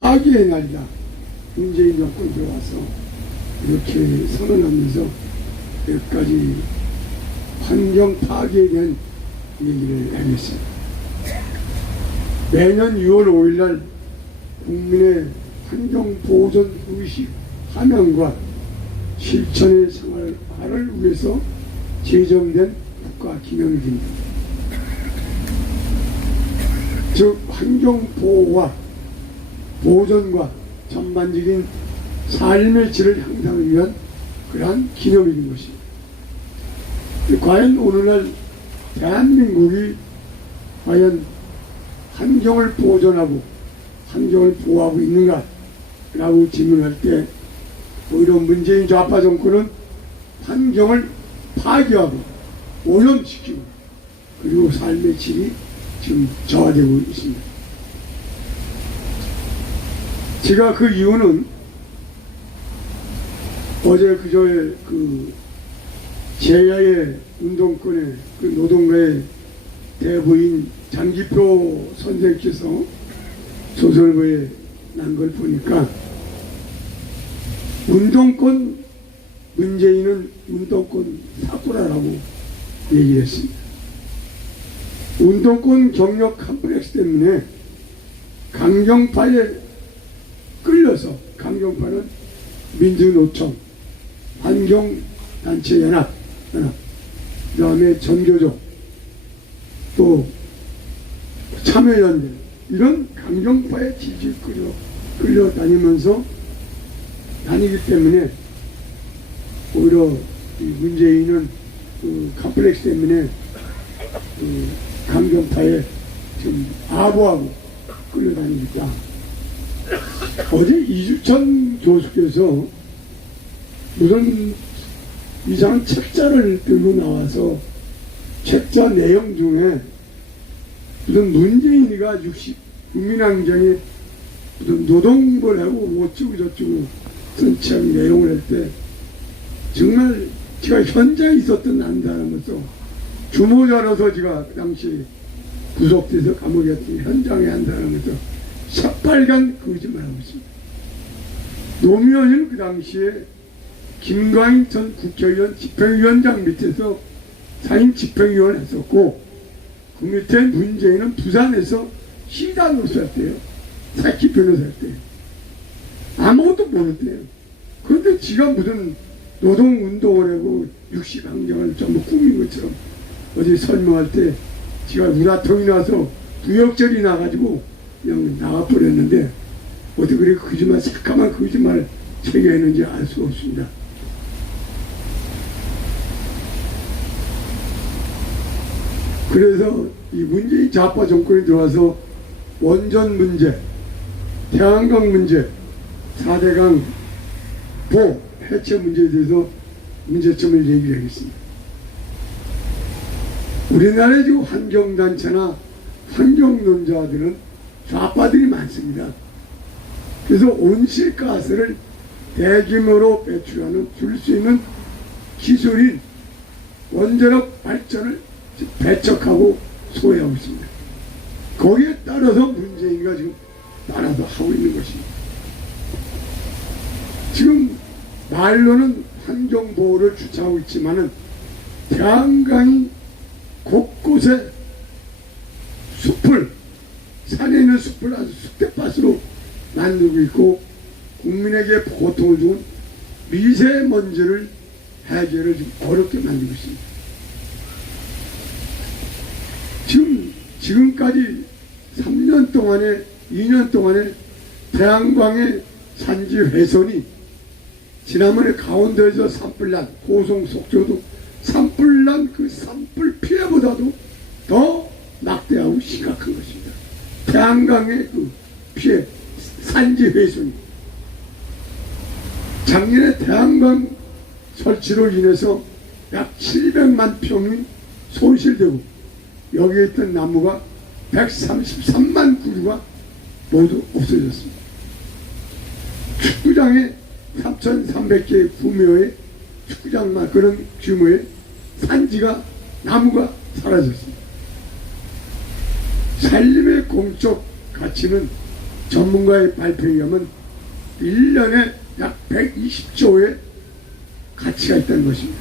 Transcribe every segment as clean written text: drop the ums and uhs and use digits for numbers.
파괴의 날이다. 문재인 정권 들어와서 이렇게 선언하면서 몇 가지 환경 파괴에 대한 얘기를 하겠습니다. 매년 6월 5일날 국민의 환경보존 의식 함양과 실천의 생활화를 위해서 제정된 국가기념일입니다. 즉 환경보호와 보존과 전반적인 삶의 질을 향상하기 위한 그러한 기념일인 것입니다. 과연 오늘날 대한민국이 과연 환경을 보존하고 환경을 보호하고 있는가 라고 질문할 때 오히려 문재인 좌파 정권은 환경을 파괴하고 오염시키고 그리고 삶의 질이 지금 저하되고 있습니다. 제가 그 이유는 어제 그저의 그 제야의 운동권의 그 노동가의 대부인 장기표 선생께서 소설부에 난 걸 보니까 운동권 문재인은 운동권 사꾸라라고 얘기를 했습니다. 운동권 경력 컴플렉스 때문에 강경파에 끌려서, 강경파는 민주노총, 환경단체 연합, 그 다음에 전교조, 또 참여연대, 이런 강경파의 지지에 끌려다니면서 다니기 때문에 오히려 문재인은 그 컴플렉스 때문에 그 강경파에 지금 아부하고 끌려다니니까 어제 이주천 교수께서 무슨 이상한 책자를 들고 나와서 책자 내용 중에 무슨 문재인이가 국민항쟁에 무슨 노동을 하고 어쩌고 저쩌고 쓴 책 내용을 할 때 정말 제가 현장에 있었던 안다라면서 주모자로서 제가 그 당시 구속돼서 감옥에 있던 현장에 한다라면서 새빨간 거짓말하고 있습니다. 노무현은 그 당시에 김광인 전 국회의원 집행위원장 밑에서 사인 집행위원을 했었고 그 밑에 문재인은 부산에서 시장으로서 했대요. 사키 변호사 했대요. 아무것도 모르대요. 그런데 지가 무슨 노동운동을 하고 육식항쟁을 전부 꾸민 것처럼 어제 설명할 때 지가 우라통이 나서 부역절이 나가지고 그냥 나와버렸는데 어떻게 그렇게 거짓말, 새까만 거짓말을 체계했는지 알 수 없습니다. 그래서 이 문재인 좌파 정권이 들어와서 원전 문제, 태양광 문제, 4대강 보 해체 문제에 대해서 문제점을 얘기를 하겠습니다. 우리나라의 지금 환경단체나 환경론자들은 좌파들이 많습니다. 그래서 온실가스를 대규모로 배출하는 줄 수 있는 기술인 원자력 발전을 배척하고 소외하고 있습니다. 거기에 따라서 문재인과 지금 따라서 하고 있는 것입니다. 지금 말로는 환경보호를 주창하고 있지만은 태양광이 곳곳에 숲을, 산에 있는 숲을 아주 쑥대밭으로 만들고 있고 국민에게 고통을 주는 미세먼지를 해결을 좀 어렵게 만들고 있습니다. 지금까지 3년 동안에 2년 동안에 태양광의 산지 훼손이 지난번에 강원도에서 산불난 고성 속초도 산불난 그 산불 피해보다도 더 막대하고 심각한 것입니다. 태양광의 그 피해 산지 훼손이 작년에 태양광 설치로 인해서 약 700만 평이 손실되고 여기에 있던 나무가 133만 그루가 모두 없어졌습니다. 축구장에 3,300개 구매의 축구장만 그런 규모의 산지가 나무가 사라졌습니다. 산림의 공적 가치는 전문가의 발표에 의하면 1년에 약 120조의 가치가 있다는 것입니다.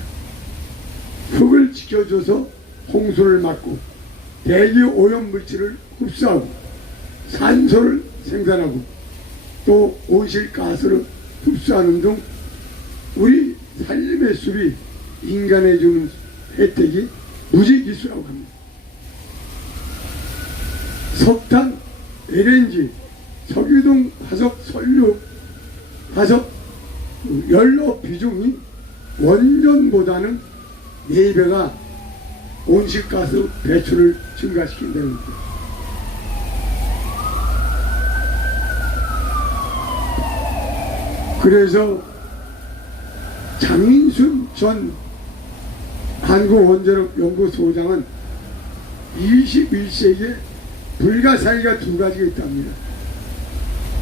흙을 지켜줘서 홍수를 막고 대기 오염물질을 흡수하고 산소를 생산하고 또 온실가스를 흡수하는 등 우리 살림의 숲이 인간에 주는 혜택이 무지기수라고 합니다. 석탄, LNG, 석유 등 화석 선료, 화석 연료 비중이 원전보다는 4배가 온실가스 배출을 증가시킨다는 겁니다. 그래서 장인순 전 한국원자력연구소장은 21세기에 불가사의가 2가지가 있답니다.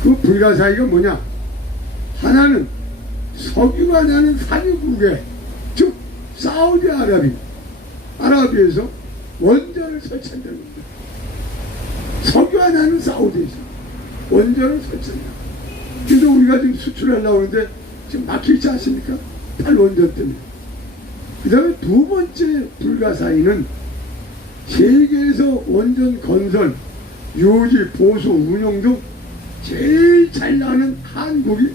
그 불가사의가 뭐냐? 하나는 석유가 나는 산유국에, 즉 사우디아라비아에서 원전을 설치한다는 겁니다. 석유가 나는 사우디에서 원전을 설치한다. 그래서 우리가 지금 수출하려고 하는데 지금 막혀있지 않습니까? 탈원전 때문에. 그 다음에 2번째 불가사의는 세계에서 원전 건설, 유지, 보수, 운영 등 제일 잘 나가는 한국이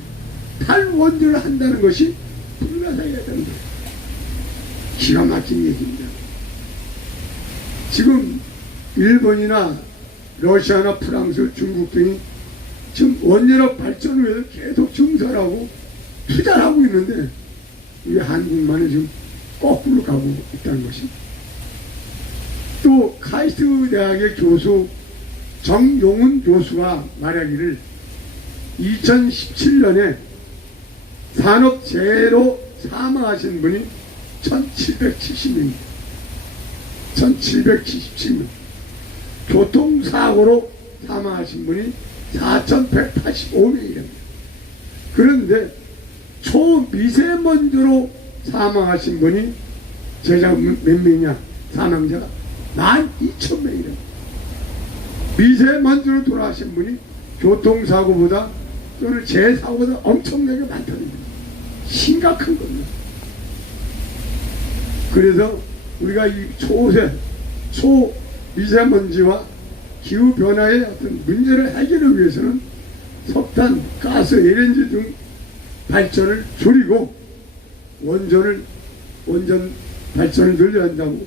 탈원전을 한다는 것이 불가사의가 되는 거예요. 기가 막힌 얘기입니다. 지금 일본이나 러시아나 프랑스, 중국 등이 지금 원자력 발전을 위해서 계속 증설하고 투자를 하고 있는데 우리 한국만은 지금 거꾸로 가고 있다는 것이. 또 카이스트 대학의 교수 정용훈 교수가 말하기를 2017년에 산업재해로 사망하신 분이 1770명, 1777명, 교통사고로 사망하신 분이 4185명이랍니다. 그런데 초미세먼지로 사망하신 분이 제가 몇 명이냐, 사망자가 12,000명이랍니다. 미세먼지로 돌아가신 분이 교통사고보다 또는 재사고보다 엄청나게 많다는 겁니다. 심각한 겁니다. 그래서 우리가 이 초미세먼지와 기후변화의 어떤 문제를 해결하기 위해서는 석탄, 가스, LNG 등 발전을 줄이고 원전 발전을 늘려야 한다고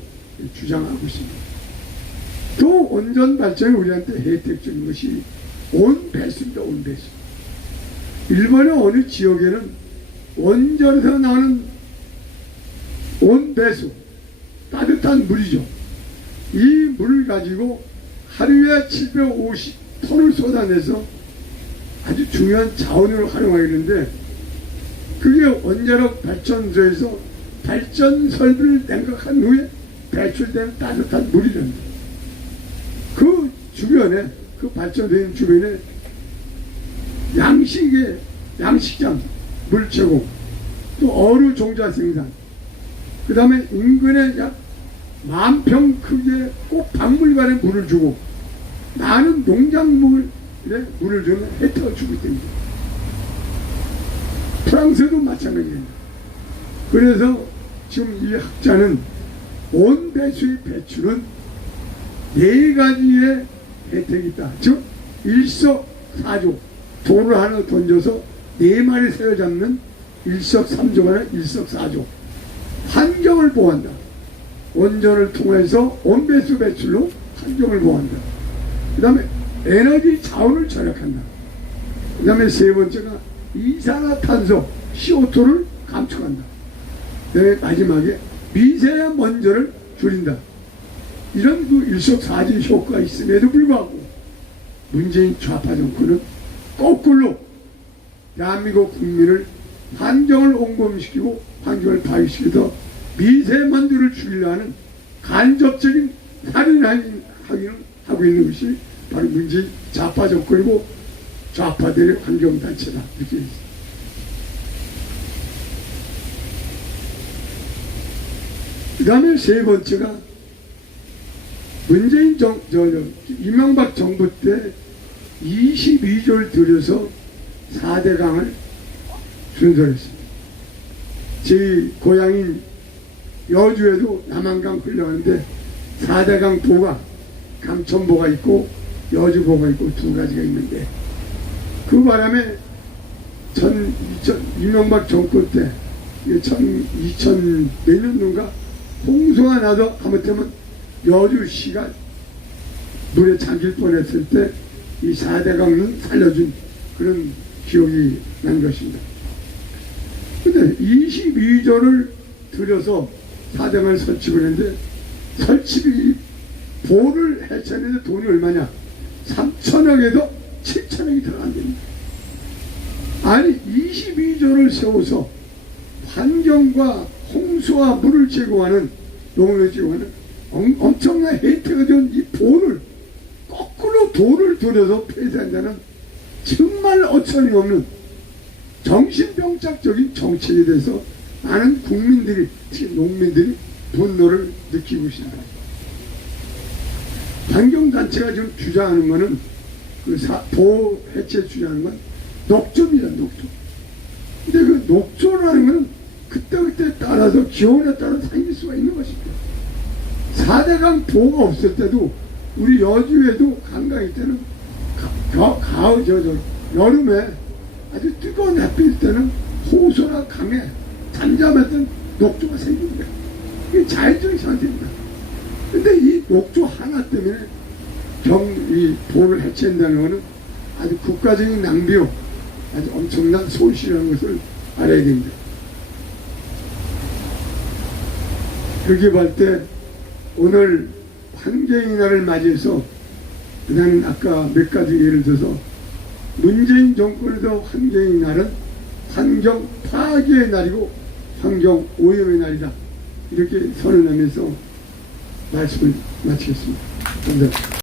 주장하고 있습니다. 또 원전 발전이 우리한테 혜택 주는 것이 온배수입니다. 온배수. 일본의 어느 지역에는 원전에서 나오는 온배수, 따뜻한 물이죠. 이 물을 가지고 하루에 750톤을 쏟아내서 아주 중요한 자원으로 활용하겠는데 그게 원자력 발전소에서 발전 설비를 냉각한 후에 배출되는 따뜻한 물이랍니다. 그 주변에, 그 발전되는 주변에 양식장, 물 제공, 또 어류 종자 생산, 그 다음에 인근에 약 10,000평 크기의 꼭 박물관에 물을 주고 많은 농작물에 물을 주는 혜택을 주고 있습니다. 프랑스도 마찬가지입니다. 그래서 지금 이 학자는 온배수의 배출은 4가지의 혜택이 있다. 즉 일석사조, 돌을 하나 던져서 4마리 새어 잡는 일석삼조가 아니라 일석사조. 환경을 보호한다. 원전을 통해서 온배수 배출로 환경을 보호한다. 그 다음에 에너지 자원을 절약한다. 그 다음에 3번째가 이산화탄소 CO2를 감축한다. 그 다음에 마지막에 미세먼지를 줄인다. 이런 그 일석사조 효과가 있음에도 불구하고 문재인 좌파 정권은 거꾸로 대한민국 국민을 환경을 옹범시키고 환경을 파괴시켜서 미세먼지를 죽이려 하는 간접적인 살인을 하고 있는 것이 바로 문재인 좌파 정권이고 좌파들의 환경단체다. 이렇게 있습니다. 그 다음에 3번째가 문재인 이명박 정부 때 22조를 들여서 4대강을 순설했습니다. 제 고향인 여주에도 남한강 흘러가는데 4대강 보가 감천보가 있고 여주보가 있고 두 가지가 있는데, 그 바람에 이명박 정권 때 2000 몇 년도인가 홍수가 나도 하마터면 여주시가 물에 잠길 뻔했을 때 이 4대강을 살려준 그런 기억이 난 것입니다. 근데 22조를 들여서 4대강을 설치를 했는데, 설치비 보를 해체하는데 돈이 얼마냐? 3천억에도 7천억이 들어간답니다. 아니 22조를 세워서 환경과 홍수와 물을 제거하는, 농업을 제거하는 엄청난 혜택을 준 이 보를 거꾸로 돈을 들여서 폐쇄한다는 정말 어처구니 없는 정신병작적인 정책에 대해서 많은 국민들이, 특히 농민들이 분노를 느끼고 있습니다. 환경단체가 지금 주장하는 것은 보호 해체 주장하는 건 녹조입니다. 녹조. 근데 그 녹조라는 것은 그때그때 따라서 기온에 따라 생길 수가 있는 것입니다. 4대강 보호가 없을 때도 우리 여주에도 한강일 때는 여름에 아주 뜨거운 햇빛일 때는 호수나 강에 잠잠했던 녹조가 생깁니다. 이게 자연적인 상태입니다. 근데 이 녹조 하나 때문에 이 보호를 해체한다는 것은 아주 국가적인 낭비요, 아주 엄청난 손실이라는 것을 알아야 됩니다. 그렇게 볼 때 오늘 환경의 날을 맞이해서, 그다음 아까 몇 가지 예를 들어서 문재인 정권에서 환경의 날은 환경 파괴의 날이고 환경 오염의 날이다, 이렇게 선언하면서 말씀을 마치겠습니다. 감사합니다.